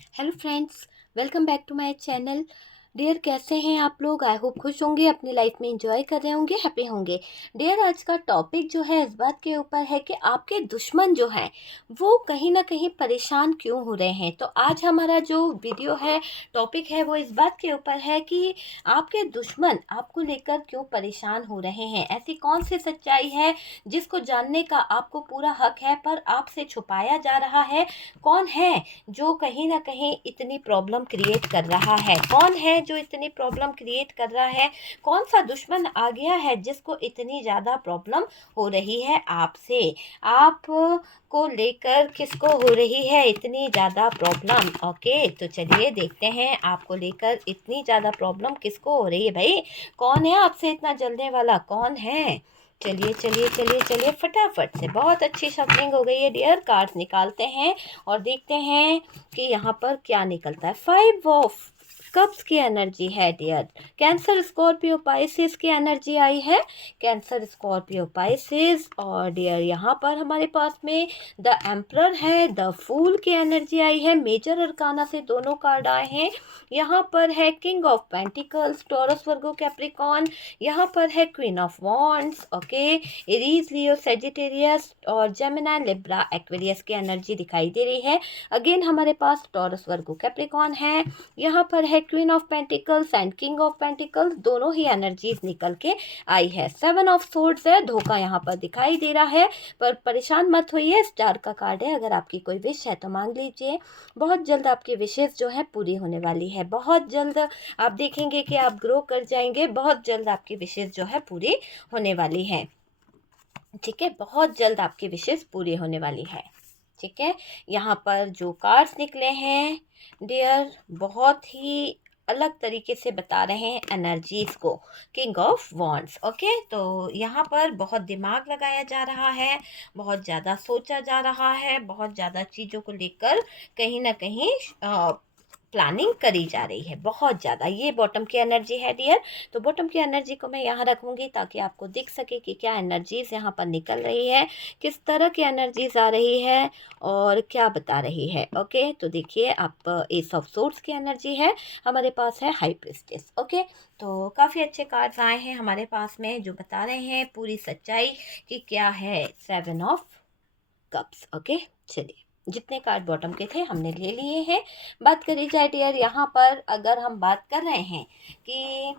Hello friends, welcome back to my channel. Dear, कैसे हैं आप लोग? आई होप खुश होंगे, अपनी लाइफ में एंजॉय कर रहे होंगे, हैप्पी होंगे। डियर, आज का टॉपिक जो है इस बात के ऊपर है कि आपके दुश्मन जो हैं वो कहीं ना कहीं परेशान क्यों हो रहे हैं। तो आज हमारा जो वीडियो है, टॉपिक है, वो इस बात के ऊपर है कि आपके दुश्मन आपको लेकर क्यों परेशान हो रहे हैं। ऐसी कौन सी सच्चाई है जिसको जानने का आपको पूरा हक है पर आपसे छुपाया जा रहा है। कौन है जो कहीं ना कहीं इतनी प्रॉब्लम क्रिएट कर रहा है? कौन है जो इतनी प्रॉब्लम क्रिएट कर रहा है? कौन सा दुश्मन आ गया है जिसको इतनी ज़्यादा प्रॉब्लम हो रही है आपसे? आप को लेकर किसको हो रही है इतनी ज़्यादा प्रॉब्लम? ओके, तो चलिए देखते हैं आपको लेकर इतनी ज़्यादा प्रॉब्लम किसको हो रही है। भाई, कौन है आपसे इतना जलने वाला? कौन है? चलिए चलिए चलिए चलिए फटाफट से। बहुत अच्छी शॉपिंग हो गई है डियर। कार्ड्स निकालते हैं और देखते हैं कि यहाँ पर क्या निकलता है। 5 ऑफ कप्स की एनर्जी है डियर। कैंसर, स्कॉर्पियो, पाइसिस की एनर्जी आई है। Cancer, Scorpio, Pisces. और डियर यहाँ पर हमारे पास में द एम्परर है। द फूल की एनर्जी आई है। मेजर अरकाना से दोनों कार्ड आए हैं। यहाँ पर है king of pentacles, taurus, Virgo, Capricorn. यहाँ पर है queen of wands, okay, Aries, Leo, Sagittarius और जेमिनी, लिब्रा, एक्वेरियस की एनर्जी दिखाई दे रही है। अगेन हमारे पास टॉरस, वर्गो, कैप्रिकॉर्न है। यहाँ पर है queen of pentacles and king of pentacles, दोनों ही एनर्जीज निकल के आई है। 7 ऑफ सोर्ड्स है। धोखा यहाँ पर दिखाई दे रहा है, पर परेशान मत होइए, स्टार का कार्ड है। अगर आपकी कोई विश है तो मांग लीजिए। बहुत जल्द आपकी विशेष जो है पूरी होने वाली है। बहुत जल्द आप देखेंगे कि आप ग्रो कर जाएंगे। बहुत जल्द आपकी विशेष जो है पूरी होने वाली है। ठीक है, बहुत जल्द आपकी विशेष पूरी होने वाली है। ठीक है, यहाँ पर जो कार्ड्स निकले हैं डियर, बहुत ही अलग तरीके से बता रहे हैं एनर्जीज को। किंग ऑफ वॉन्ड्स, ओके, तो यहाँ पर बहुत दिमाग लगाया जा रहा है, बहुत ज़्यादा सोचा जा रहा है, बहुत ज़्यादा चीज़ों को लेकर कहीं ना कहीं प्लानिंग करी जा रही है, बहुत ज़्यादा। ये बॉटम की एनर्जी है डियर। तो बॉटम की एनर्जी को मैं यहाँ रखूँगी ताकि आपको दिख सके कि क्या एनर्जीज यहाँ पर निकल रही है, किस तरह की एनर्जीज आ रही है और क्या बता रही है। ओके, तो देखिए, आप एस ऑफ सोर्ड्स की एनर्जी है। हमारे पास है हाई प्रीस्टेस। ओके, तो काफ़ी अच्छे कार्ड्स आए हैं हमारे पास में जो बता रहे हैं पूरी सच्चाई कि क्या है 7 ऑफ कप्स। ओके, चलिए, जितने कार्ड बॉटम के थे हमने ले लिए हैं। बात करी जाए डियर, यहाँ पर अगर हम बात कर रहे हैं कि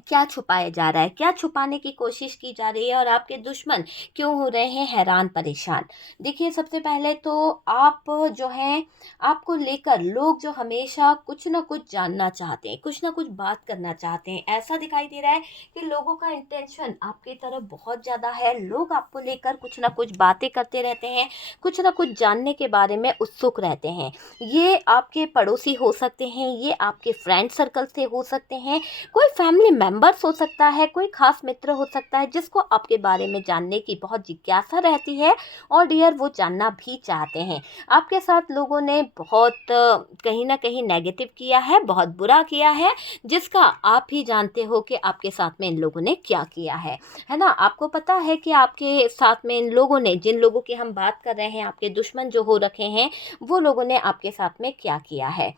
क्या छुपाया जा रहा है, क्या छुपाने की कोशिश की जा रही है और आपके दुश्मन क्यों हो रहे हैं हैरान परेशान। देखिए, सबसे पहले तो आप जो हैं, आपको लेकर लोग जो हमेशा कुछ ना कुछ जानना चाहते हैं, कुछ ना कुछ बात करना चाहते हैं। ऐसा दिखाई दे रहा है कि लोगों का इंटेंशन आपकी तरफ बहुत ज़्यादा है। लोग आपको लेकर कुछ ना कुछ बातें करते रहते हैं, कुछ ना कुछ जानने के बारे में उत्सुक रहते हैं। ये आपके पड़ोसी हो सकते हैं, ये आपके फ्रेंड सर्कल से हो सकते हैं, कोई फैमिली मेंबर्स हो सकता है, कोई खास मित्र हो सकता है जिसको आपके बारे में जानने की बहुत जिज्ञासा रहती है और डियर वो जानना भी चाहते हैं। आपके साथ लोगों ने बहुत कहीं ना कहीं नेगेटिव किया है, बहुत बुरा किया है, जिसका आप ही जानते हो कि आपके साथ में इन लोगों ने क्या किया है ना। आपको पता है कि आपके साथ में इन लोगों ने, जिन लोगों की हम बात कर रहे हैं, आपके दुश्मन जो हो रखे हैं, वो लोगों ने आपके साथ में क्या किया है।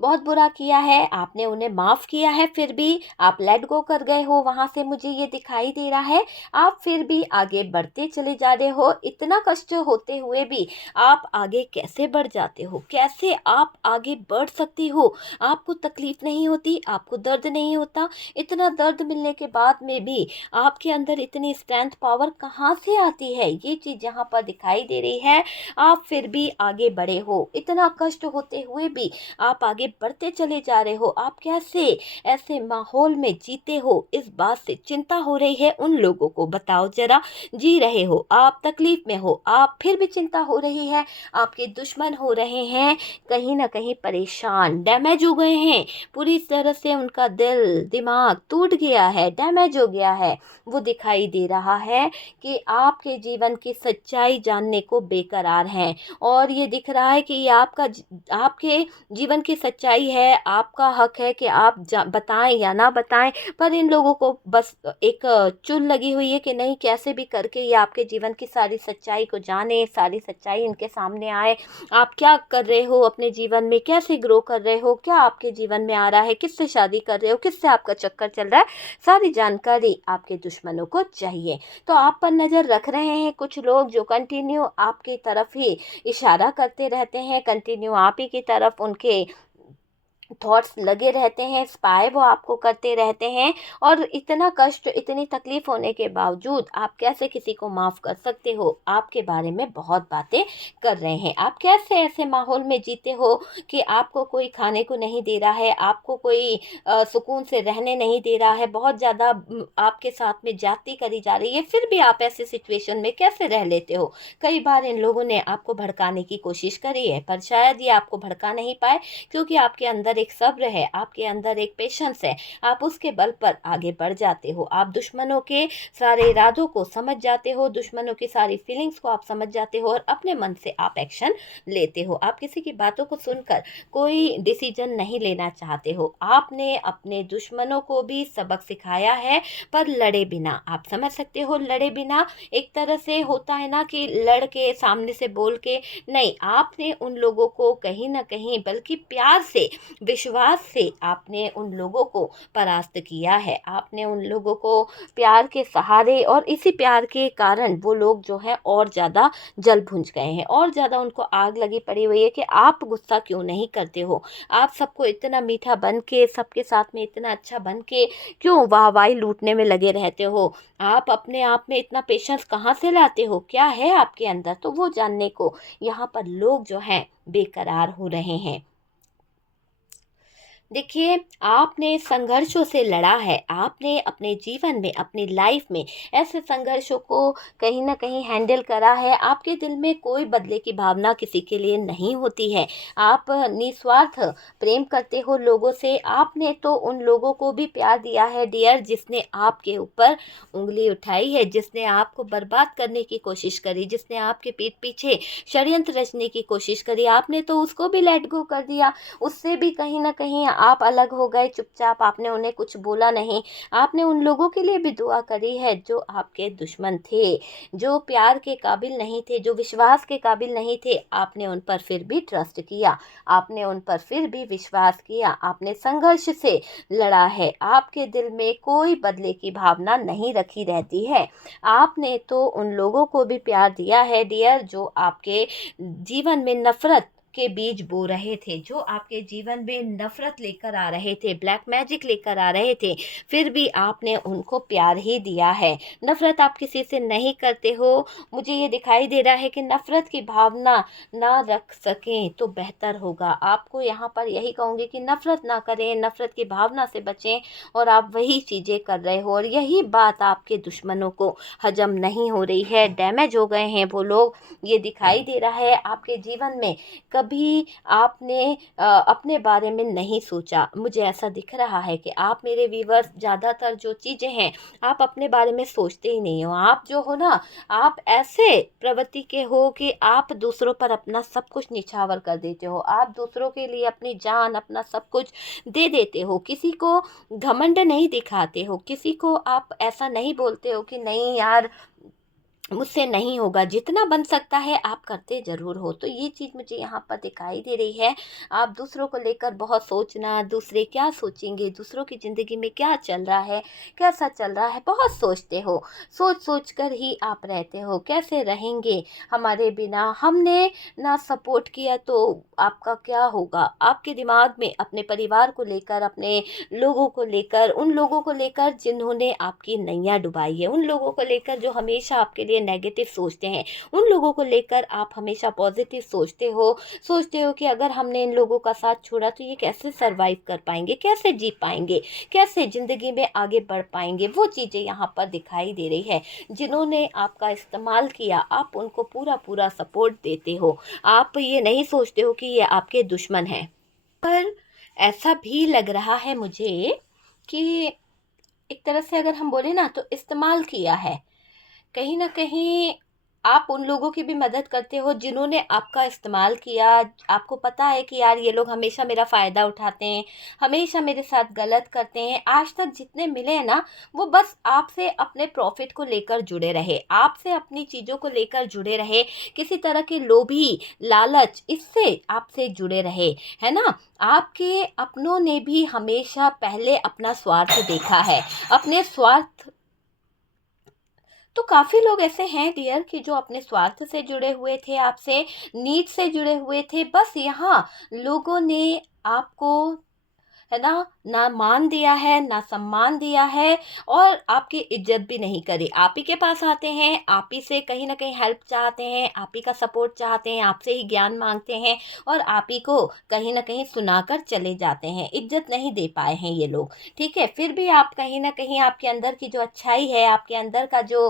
बहुत बुरा किया है। आपने उन्हें माफ़ किया है, फिर भी आप लेट गो कर गए हो वहाँ से, मुझे ये दिखाई दे रहा है। आप फिर भी आगे बढ़ते चले जा रहे हो। इतना कष्ट होते हुए भी आप आगे कैसे बढ़ जाते हो? कैसे आप आगे बढ़ सकती हो? आपको तकलीफ़ नहीं होती, आपको दर्द नहीं होता। इतना दर्द मिलने के बाद में भी आपके अंदर इतनी स्ट्रेंथ, पावर कहाँ से आती है? ये चीज़ यहाँ पर दिखाई दे रही है। आप फिर भी आगे बढ़े हो, इतना कष्ट होते हुए भी आप आगे बढ़ते चले जा रहे हो। आप कैसे ऐसे माहौल में जीते हो, इस बात से चिंता हो रही है उन लोगों को। बताओ जरा, जी रहे हो, आप तकलीफ में हो, आप फिर भी चिंता हो रही है। आपके दुश्मन हो रहे हैं कहीं ना कहीं परेशान, डैमेज हो गए हैं पूरी तरह से। उनका दिल दिमाग टूट गया है, डैमेज हो गया है। वो दिखाई दे रहा है कि आपके जीवन की सच्चाई जानने को बेकरार हैं और ये दिख रहा है कि ये आपके जीवन की सच्चाई है, आपका हक है कि आप बताएं या ना बताएं, पर इन लोगों को बस एक चुल लगी हुई है कि नहीं, कैसे भी करके ये आपके जीवन की सारी सच्चाई को जाने, सारी सच्चाई इनके सामने आए। आप क्या कर रहे हो अपने जीवन में, कैसे ग्रो कर रहे हो, क्या आपके जीवन में आ रहा है, किससे शादी कर रहे हो, किससे आपका चक्कर चल रहा है, सारी जानकारी आपके दुश्मनों को चाहिए। तो आप पर नज़र रख रहे हैं कुछ लोग जो कंटिन्यू आपकी तरफ ही इशारा करते रहते हैं, कंटिन्यू आप ही की तरफ उनके थॉट्स लगे रहते हैं, स्पाई वो आपको करते रहते हैं। और इतना कष्ट, इतनी तकलीफ होने के बावजूद आप कैसे किसी को माफ़ कर सकते हो? आपके बारे में बहुत बातें कर रहे हैं। आप कैसे ऐसे माहौल में जीते हो कि आपको कोई खाने को नहीं दे रहा है, आपको कोई सुकून से रहने नहीं दे रहा है, बहुत ज़्यादा आपके साथ में ज्यादती करी जा रही है, फिर भी आप ऐसे सिचुएशन में कैसे रह लेते हो? कई बार इन लोगों ने आपको भड़काने की कोशिश करी है, पर शायद ये आपको भड़का नहीं पाए, क्योंकि आपके अंदर एक सब्र है, आपके अंदर एक पेशेंस है। आप उसके बल पर आगे बढ़ जाते हो। आप दुश्मनों के सारे इरादों को समझ जाते हो, दुश्मनों की सारी फीलिंग्स को आप समझ जाते हो और अपने मन से आप एक्शन लेते हो। आप किसी की बातों को सुनकर कोई डिसीजन नहीं लेना चाहते हो। आपने अपने दुश्मनों को भी सबक सिखाया है, पर लड़े बिना। आप समझ सकते हो, लड़े बिना एक तरह से होता है ना कि लड़ के, सामने से बोल के नहीं, आपने उन लोगों को कहीं ना कहीं बल्कि प्यार से, विश्वास से आपने उन लोगों को परास्त किया है। आपने उन लोगों को प्यार के सहारे, और इसी प्यार के कारण वो लोग जो है और ज़्यादा जल भुंज गए हैं, और ज़्यादा उनको आग लगी पड़ी हुई है कि आप गुस्सा क्यों नहीं करते हो, आप सबको इतना मीठा बन के, सबके साथ में इतना अच्छा बन के क्यों वाहवाही लूटने में लगे रहते हो? आप अपने आप में इतना पेशेंस कहाँ से लाते हो? क्या है आपके अंदर? तो वो जानने को यहाँ पर लोग जो हैं बेकरार हो रहे हैं। देखिए, आपने संघर्षों से लड़ा है, आपने अपने जीवन में, अपनी लाइफ में ऐसे संघर्षों को कहीं न कहीं हैंडल करा है। आपके दिल में कोई बदले की भावना किसी के लिए नहीं होती है। आप निस्वार्थ प्रेम करते हो लोगों से। आपने तो उन लोगों को भी प्यार दिया है डियर, जिसने आपके ऊपर उँगली उठाई है, जिसने आपको बर्बाद करने की कोशिश करी, जिसने आपके पीठ पीछे षड्यंत्र रचने की कोशिश करी। आपने तो उसको भी लेट गो कर दिया। उससे भी कहीं न कहीं आप अलग हो गए चुपचाप, आपने उन्हें कुछ बोला नहीं। आपने उन लोगों के लिए भी दुआ करी है जो आपके दुश्मन थे, जो प्यार के काबिल नहीं थे, जो विश्वास के काबिल नहीं थे। आपने उन पर फिर भी ट्रस्ट किया, आपने उन पर फिर भी विश्वास किया, आपने संघर्ष से लड़ा है। आपके दिल में कोई बदले की भावना नहीं रखी रहती है। आपने तो उन लोगों को भी प्यार दिया है डियर, जो आपके जीवन में नफ़रत के बीज बो रहे थे, जो आपके जीवन में नफ़रत लेकर आ रहे थे, ब्लैक मैजिक लेकर आ रहे थे, फिर भी आपने उनको प्यार ही दिया है। नफ़रत आप किसी से नहीं करते हो। मुझे ये दिखाई दे रहा है कि नफ़रत की भावना ना रख सकें तो बेहतर होगा। आपको यहाँ पर यही कहूँगी कि नफ़रत ना करें, नफ़रत की भावना से बचें, और आप वही चीज़ें कर रहे हो, और यही बात आपके दुश्मनों को हजम नहीं हो रही है। डैमेज हो गए हैं वो लोग, ये दिखाई दे रहा है आपके जीवन में। कभी आपने अपने बारे में नहीं सोचा। मुझे ऐसा दिख रहा है कि आप मेरे व्यूअर्स, ज़्यादातर जो चीज़ें हैं, आप अपने बारे में सोचते ही नहीं हो। आप जो हो ना, आप ऐसे प्रवृत्ति के हो कि आप दूसरों पर अपना सब कुछ निछावर कर देते हो। आप दूसरों के लिए अपनी जान, अपना सब कुछ दे देते हो। किसी को घमंड नहीं दिखाते हो, किसी को आप ऐसा नहीं बोलते हो कि नहीं यार, मुझसे नहीं होगा। जितना बन सकता है आप करते ज़रूर हो। तो ये चीज़ मुझे यहाँ पर दिखाई दे रही है। आप दूसरों को लेकर बहुत सोचना, दूसरे क्या सोचेंगे, दूसरों की ज़िंदगी में क्या चल रहा है, कैसा चल रहा है, बहुत सोचते हो। सोच कर ही आप रहते हो, कैसे रहेंगे हमारे बिना, हमने ना सपोर्ट किया तो आपका क्या होगा। आपके दिमाग में अपने परिवार को लेकर, अपने लोगों को लेकर, उन लोगों को लेकर जिन्होंने आपकी नैया डुबाई है, उन लोगों को लेकर जो हमेशा आपके लिए नेगेटिव सोचते हैं, उन लोगों को लेकर आप हमेशा पॉजिटिव सोचते हो कि अगर हमने इन लोगों का साथ छोड़ा तो ये कैसे सरवाइव कर पाएंगे, कैसे जी पाएंगे, कैसे ज़िंदगी में आगे बढ़ पाएंगे। वो चीज़ें यहाँ पर दिखाई दे रही है। जिन्होंने आपका इस्तेमाल किया, आप उनको पूरा पूरा सपोर्ट देते हो। आप ये नहीं सोचते हो कि ये आपके दुश्मन हैं। पर ऐसा भी लग रहा है मुझे कि एक तरह से अगर हम बोले ना, तो इस्तेमाल किया है कहीं ना कहीं। आप उन लोगों की भी मदद करते हो जिन्होंने आपका इस्तेमाल किया। आपको पता है कि यार ये लोग हमेशा मेरा फ़ायदा उठाते हैं, हमेशा मेरे साथ गलत करते हैं। आज तक जितने मिले हैं ना, वो बस आपसे अपने प्रॉफ़िट को लेकर जुड़े रहे, आपसे अपनी चीज़ों को लेकर जुड़े रहे, किसी तरह के लोभी, लालच इससे आपसे जुड़े रहे, है ना? आपके अपनों ने भी हमेशा पहले अपना स्वार्थ देखा है, अपने स्वार्थ। तो काफ़ी लोग ऐसे हैं डियर कि जो अपने स्वार्थ से जुड़े हुए थे आपसे, नीड से जुड़े हुए थे। बस यहाँ लोगों ने आपको, है ना, ना मान दिया है, ना सम्मान दिया है और आपकी इज़्ज़त भी नहीं करी। आप ही के पास आते हैं, आप ही से कहीं न कहीं हेल्प चाहते हैं, आप ही का सपोर्ट चाहते हैं, आपसे ही ज्ञान माँगते हैं और आप ही को कहीं न कहीं सुनाकर चले जाते हैं। इज़्ज़त नहीं दे पाए हैं ये लोग, ठीक है? फिर भी आप कहीं न कहीं आपके अंदर की जो अच्छाई है, आपके अंदर का जो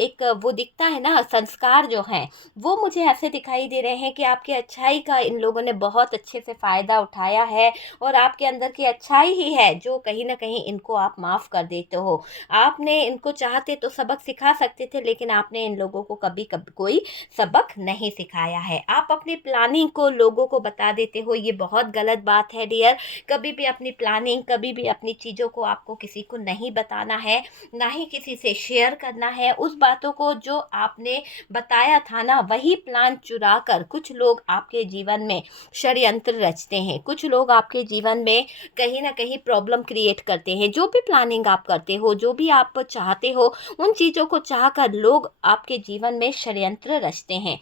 एक वो दिखता है ना संस्कार जो हैं, वो मुझे ऐसे दिखाई दे रहे हैं कि आपकी अच्छाई का इन लोगों ने बहुत अच्छे से फ़ायदा उठाया है और आपके अंदर की अच्छाई ही है जो कहीं न कहीं इनको आप माफ़ कर देते हो। आपने इनको चाहते तो सबक सिखा सकते थे, लेकिन आपने इन लोगों को कभी कोई सबक नहीं सिखाया है। आप अपनी प्लानिंग को लोगों को बता देते हो, ये बहुत गलत बात है डियर। कभी भी अपनी प्लानिंग, कभी भी अपनी चीज़ों को आपको किसी को नहीं बताना है, ना ही किसी से शेयर करना है। उस बातों को जो आपने बताया था ना, वही प्लान चुरा कर कुछ लोग आपके जीवन में षड्यंत्र रचते हैं। कुछ लोग आपके जीवन में कहीं न कहीं प्रॉब्लम क्रिएट करते हैं। जो भी प्लानिंग आप करते हो, जो भी आप चाहते हो, उन चीज़ों को चाहकर लोग आपके जीवन में षड्यंत्र रचते हैं।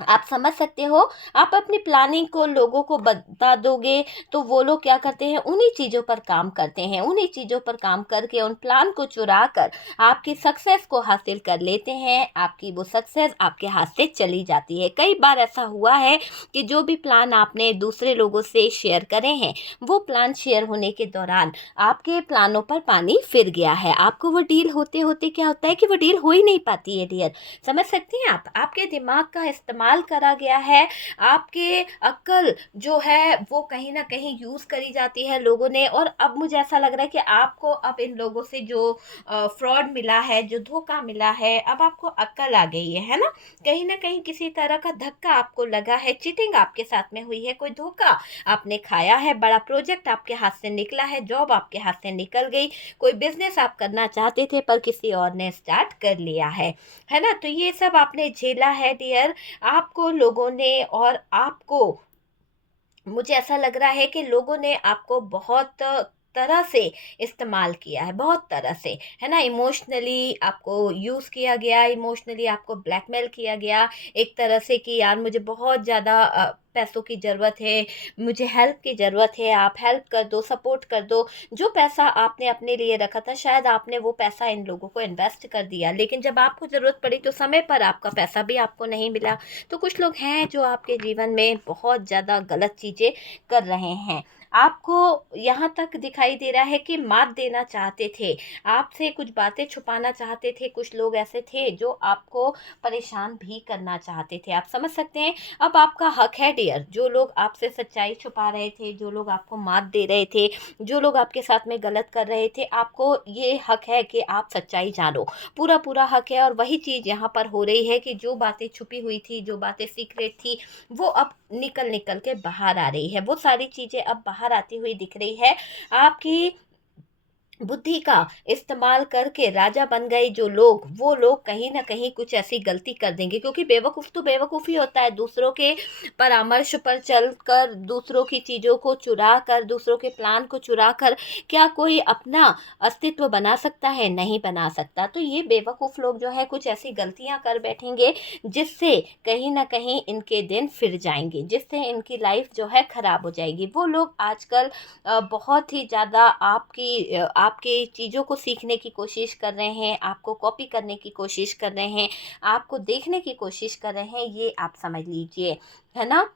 आप समझ सकते हो, आप अपनी प्लानिंग को लोगों को बता दोगे, तो वो लोग क्या करते हैं, उन्हीं चीज़ों पर काम करते हैं। उन्हीं चीज़ों पर काम करके उन प्लान को चुरा कर आपकी सक्सेस को हासिल कर लेते हैं। आपकी वो सक्सेस आपके हाथ से चली जाती है। कई बार ऐसा हुआ है कि जो भी प्लान आपने दूसरे लोगों से शेयर करे हैं, वो प्लान शेयर होने के दौरान आपके प्लानों पर पानी फिर गया है। आपको वो डील होते-होते क्या होता है कि वो डील हो ही नहीं पाती है डियर। समझ सकती हैं आप? आपके दिमाग का इस्तेमाल करा गया है, आपके अक्ल जो है वो कहीं न कहीं यूज़ करी जाती है लोगों ने और अब मुझे ऐसा लग रहा है कि आपको अब इन लोगों से जो फ्रॉड मिला है, जो धोखा मिला है, अब आपको अक्ल आ गई है ना? कहीं न कहीं किसी तरह का धक्का आपको लगा है, चीटिंग आपके साथ में हुई है, कोई धोखा आपने खाया है, बड़ा प्रोजेक्ट आपके हाथ से निकला है, जॉब आपके हाथ से निकल गई, कोई बिज़नेस आप करना चाहते थे पर किसी और ने स्टार्ट कर लिया है ना? तो ये सब आपने झेला है डियर, आपको लोगों ने और आपको, मुझे ऐसा लग रहा है कि लोगों ने आपको बहुत तरह से इस्तेमाल किया है, बहुत तरह से, है ना? इमोशनली आपको यूज़ किया गया, इमोशनली आपको ब्लैकमेल किया गया, एक तरह से कि यार मुझे बहुत ज़्यादा पैसों की ज़रूरत है, मुझे हेल्प की ज़रूरत है, आप हेल्प कर दो, सपोर्ट कर दो। जो पैसा आपने अपने लिए रखा था, शायद आपने वो पैसा इन लोगों को इन्वेस्ट कर दिया, लेकिन जब आपको ज़रूरत पड़ी तो समय पर आपका पैसा भी आपको नहीं मिला। तो कुछ लोग हैं जो आपके जीवन में बहुत ज़्यादा गलत चीज़ें कर रहे हैं। आपको यहाँ तक दिखाई दे रहा है कि मात देना चाहते थे, आपसे कुछ बातें छुपाना चाहते थे, कुछ लोग ऐसे थे जो आपको परेशान भी करना चाहते थे। आप समझ सकते हैं? अब आपका हक है डियर, जो लोग आपसे सच्चाई छुपा रहे थे, जो लोग आपको मात दे रहे थे, जो लोग आपके साथ में गलत कर रहे थे, आपको ये हक है कि आप सच्चाई जानो। पूरा-पूरा हक है और वही चीज़ यहाँ पर हो रही है कि जो बातें छुपी हुई थी, जो बातें सीक्रेट थी, वो अब निकल-निकल के बाहर आ रही है। वो सारी चीज़ें अब बाहर आती हुई दिख रही है। आपकी बुद्धि का इस्तेमाल करके राजा बन गए जो लोग, वो लोग कहीं न कहीं कुछ ऐसी गलती कर देंगे, क्योंकि बेवकूफ़ तो बेवकूफ़ ही होता है। दूसरों के परामर्श पर चलकर, दूसरों की चीज़ों को चुरा कर, दूसरों के प्लान को चुरा कर क्या कोई अपना अस्तित्व बना सकता है? नहीं बना सकता। तो ये बेवकूफ़ लोग जो है कुछ ऐसी गलतियाँ कर बैठेंगे जिससे कहीं न कहीं इनके दिन फिर जाएँगे, जिससे इनकी लाइफ़ जो है ख़राब हो जाएगी। वो लोग आजकल बहुत ही ज़्यादा आपकी चीज़ों को सीखने की कोशिश कर रहे हैं, आपको कॉपी करने की कोशिश कर रहे हैं, आपको देखने की कोशिश कर रहे हैं, ये आप समझ लीजिए, है ना?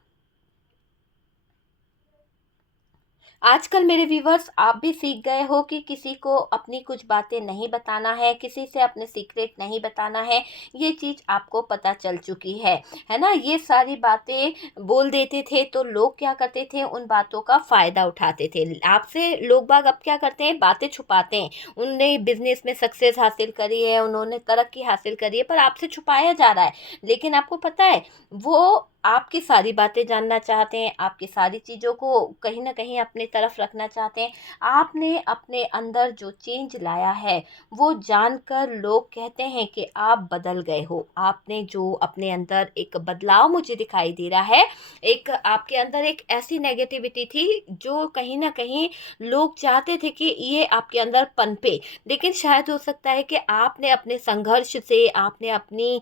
आजकल मेरे व्यूवर्स आप भी सीख गए हो कि किसी को अपनी कुछ बातें नहीं बताना है, किसी से अपने सीक्रेट नहीं बताना है। ये चीज़ आपको पता चल चुकी है ना? ये सारी बातें बोल देते थे तो लोग क्या करते थे, उन बातों का फ़ायदा उठाते थे। आपसे लोग बाग अब क्या करते हैं, बातें छुपाते हैं। उनने बिज़नेस में सक्सेस हासिल करी है, उन्होंने तरक्की हासिल करी है, पर आपसे छुपाया जा रहा है। लेकिन आपको पता है, वो आपकी सारी बातें जानना चाहते हैं, आपकी सारी चीज़ों को कहीं न कहीं अपनी तरफ रखना चाहते हैं। आपने अपने अंदर जो चेंज लाया है, वो जानकर लोग कहते हैं कि आप बदल गए हो। आपने जो अपने अंदर एक बदलाव मुझे दिखाई दे रहा है, एक आपके अंदर एक ऐसी नेगेटिविटी थी, जो कहीं न कहीं लोग चाहते थे कि ये आपके अंदर पनपे। लेकिन शायद हो सकता है कि आपने अपने संघर्ष से, आपने अपनी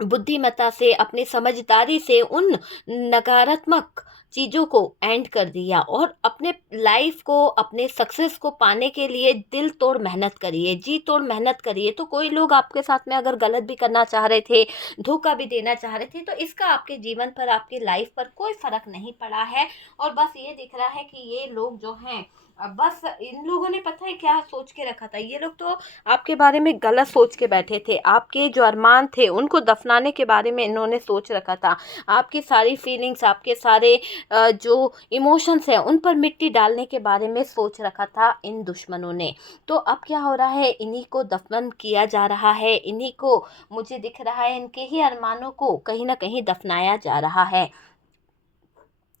बुद्धिमत्ता से, अपनी समझदारी से उन नकारात्मक चीज़ों को एंड कर दिया और अपने लाइफ को, अपने सक्सेस को पाने के लिए दिल तोड़ मेहनत करिए, जी तोड़ मेहनत करिए। तो कोई लोग आपके साथ में अगर गलत भी करना चाह रहे थे, धोखा भी देना चाह रहे थे, तो इसका आपके जीवन पर, आपकी लाइफ पर कोई फ़र्क नहीं पड़ा है। और बस ये दिख रहा है कि ये लोग जो हैं, बस इन लोगों ने पता है क्या सोच के रखा था, ये लोग तो आपके बारे में गलत सोच के बैठे थे। आपके जो अरमान थे उनको दफनाने के बारे में इन्होंने सोच रखा था। आपकी सारी फीलिंग्स, आपके सारे जो इमोशंस हैं उन पर मिट्टी डालने के बारे में सोच रखा था इन दुश्मनों ने। तो अब क्या हो रहा है, इन्हीं को दफन किया जा रहा है, इन्हीं को मुझे दिख रहा है, इनके ही अरमानों को कहीं न कहीं दफनाया जा रहा है।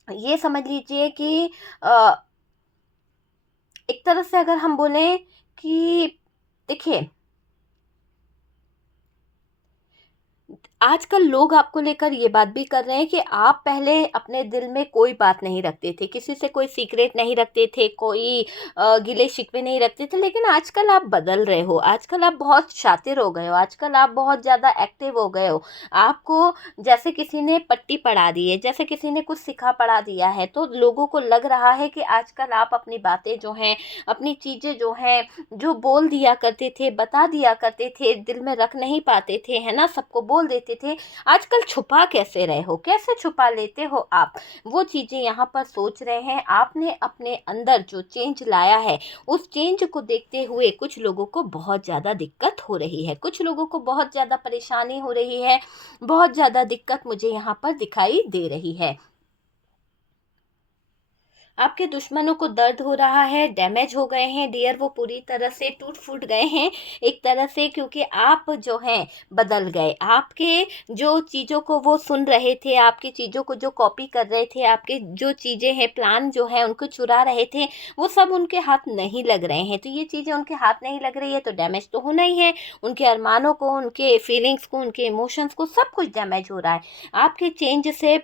ये समझ लीजिए कि अ, एक तरह से अगर हम बोलें कि देखिए, आजकल लोग आपको लेकर ये बात भी कर रहे हैं कि आप पहले अपने दिल में कोई बात नहीं रखते थे, किसी से कोई सीक्रेट नहीं रखते थे, कोई गिले-शिकवे नहीं रखते थे, लेकिन आजकल आप बदल रहे हो, आजकल आप बहुत शातिर हो गए हो, आजकल आप बहुत ज़्यादा एक्टिव हो गए हो। आपको जैसे किसी ने पट्टी पढ़ा दी है, जैसे किसी ने कुछ सिखा पढ़ा दिया है, तो लोगों को लग रहा है कि आजकल आप अपनी बातें जो हैं, अपनी चीज़ें जो हैं, जो बोल दिया करते थे, बता दिया करते थे, दिल में रख नहीं पाते थे, है ना? सबको बोल देते थे, आजकल छुपा कैसे रहे हो? कैसे छुपा लेते हो आप? वो चीज़ें यहाँ पर सोच रहे हैं। आपने अपने अंदर जो चेंज लाया है, उस चेंज को देखते हुए कुछ लोगों को बहुत ज़्यादा दिक्कत हो रही है, कुछ लोगों को बहुत ज़्यादा परेशानी हो रही है, बहुत ज़्यादा दिक्कत मुझे यहाँ पर दिखाई दे रही है। आपके दुश्मनों को दर्द हो रहा है, डैमेज हो गए हैं डियर, वो पूरी तरह से टूट-फूट गए हैं एक तरह से, क्योंकि आप जो हैं बदल गए। आपके जो चीज़ों को वो सुन रहे थे, आपकी चीज़ों को जो कॉपी कर रहे थे, आपके जो चीज़ें हैं, प्लान जो है उनको चुरा रहे थे, वो सब उनके हाथ नहीं लग रहे हैं। तो ये चीज़ें उनके हाथ नहीं लग रही है तो डैमेज तो होना ही है। उनके अरमानों को, उनके फीलिंग्स को, उनके इमोशंस को, सब कुछ डैमेज हो रहा है। आपके चेंज से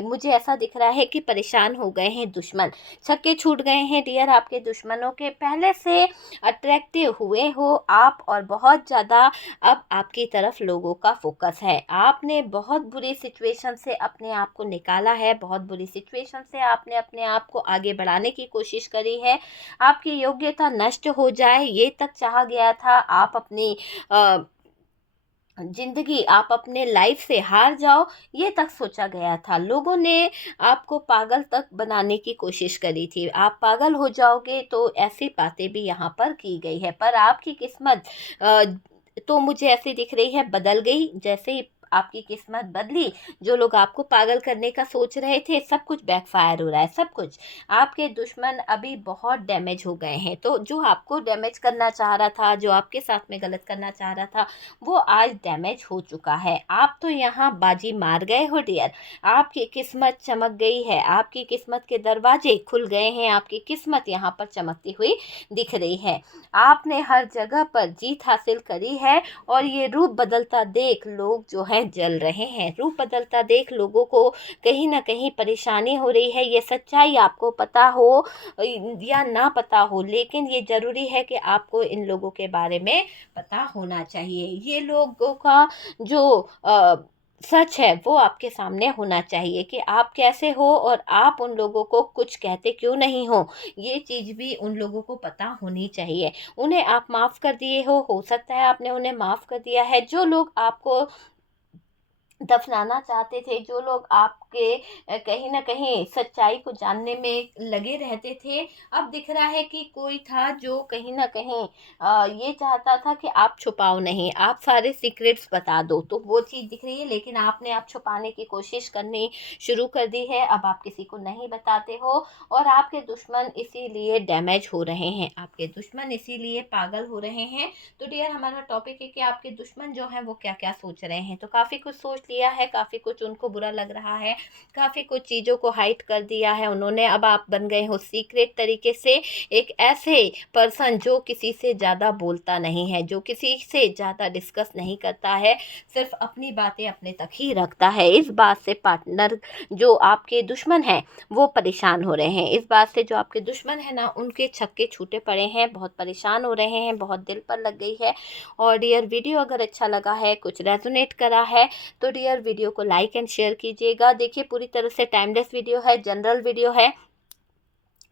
मुझे ऐसा दिख रहा है कि परेशान हो गए हैं दुश्मन। छक्के छूट गए हैं डियर आपके दुश्मनों के। पहले से अट्रैक्टिव हुए हो आप और बहुत ज़्यादा अब आपकी तरफ लोगों का फोकस है। आपने बहुत बुरी सिचुएशन से अपने आप को निकाला है, बहुत बुरी सिचुएशन से आपने अपने आप को आगे बढ़ाने की कोशिश करी है। आपकी योग्यता नष्ट हो जाए ये तक चाहा गया था। आप अपनी अ, ज़िंदगी, आप अपने लाइफ से हार जाओ, ये तक सोचा गया था। लोगों ने आपको पागल तक बनाने की कोशिश करी थी। आप पागल हो जाओगे तो ऐसी बातें भी यहाँ पर की गई है। पर आपकी किस्मत अ, तो मुझे ऐसी दिख रही है बदल गई। जैसे ही आपकी किस्मत बदली, जो लोग आपको पागल करने का सोच रहे थे, सब कुछ बैकफ़ायर हो रहा है, सब कुछ। आपके दुश्मन अभी बहुत डैमेज हो गए हैं। तो जो आपको डैमेज करना चाह रहा था, जो आपके साथ में गलत करना चाह रहा था, वो आज डैमेज हो चुका है। आप तो यहाँ बाजी मार गए हो डियर। आपकी किस्मत चमक गई है, आपकी किस्मत के दरवाजे खुल गए हैं, आपकी किस्मत यहाँ पर चमकती हुई दिख रही है। आपने हर जगह पर जीत हासिल करी है और ये रूप बदलता देख लोग जो हैं जल रहे हैं। रूप बदलता देख लोगों को कहीं न कहीं परेशानी हो रही है। ये सच्चाई आपको पता हो या ना पता हो, लेकिन ये ज़रूरी है कि आपको इन लोगों के बारे में पता होना चाहिए। ये लोगों का जो सच है वो आपके सामने होना चाहिए कि आप कैसे हो और आप उन लोगों को कुछ कहते क्यों नहीं हो। ये चीज़ भी उन लोगों को पता होनी चाहिए। उन्हें आप माफ़ कर दिए हो सकता है आपने उन्हें माफ़ कर दिया है। जो लोग आपको दफनाना चाहते थे, जो लोग आपके कहीं न कहीं सच्चाई को जानने में लगे रहते थे, अब दिख रहा है कि कोई था जो कहीं न कहीं ये चाहता था कि आप छुपाओ नहीं, आप सारे सीक्रेट्स बता दो। तो वो चीज़ दिख रही है, लेकिन आपने अब छुपाने की कोशिश करनी शुरू कर दी है, अब आप किसी को नहीं बताते हो और आपके दुश्मन इसीलिए डैमेज हो रहे हैं, आपके दुश्मन इसीलिए पागल हो रहे हैं। तो डियर, हमारा टॉपिक है कि आपके दुश्मन जो हैं वो क्या-क्या सोच रहे हैं। तो काफ़ी कुछ सोच लिया है, काफ़ी कुछ उनको बुरा लग रहा है, काफ़ी कुछ चीज़ों को हाइड कर दिया है उन्होंने। अब आप बन गए हो सीक्रेट तरीके से एक ऐसे पर्सन जो किसी से ज़्यादा बोलता नहीं है, जो किसी से ज़्यादा डिस्कस नहीं करता है, सिर्फ़ अपनी बातें अपने तक ही रखता है। इस बात से पार्टनर जो आपके दुश्मन हैं, वो परेशान हो रहे हैं। इस बात से जो आपके दुश्मन हैं ना, उनके छक्के छूटे पड़े हैं, बहुत परेशान हो रहे हैं, बहुत दिल पर लग गई है। और डियर, वीडियो अगर अच्छा लगा है, कुछ रेजोनेट करा है, तो डियर वीडियो को लाइक एंड शेयर कीजिएगा। देखिए, पूरी तरह से टाइमलेस वीडियो है, जनरल वीडियो है।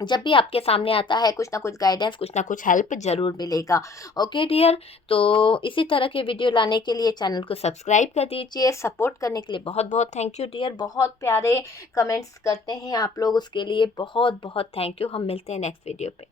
जब भी आपके सामने आता है, कुछ ना कुछ गाइडेंस, कुछ ना कुछ हेल्प ज़रूर मिलेगा। ओके डियर, तो इसी तरह के वीडियो लाने के लिए चैनल को सब्सक्राइब कर दीजिए। सपोर्ट करने के लिए बहुत बहुत थैंक यू डियर। बहुत प्यारे कमेंट्स करते हैं आप लोग, उसके लिए बहुत बहुत थैंक यू। हम मिलते हैं नेक्स्ट वीडियो पे।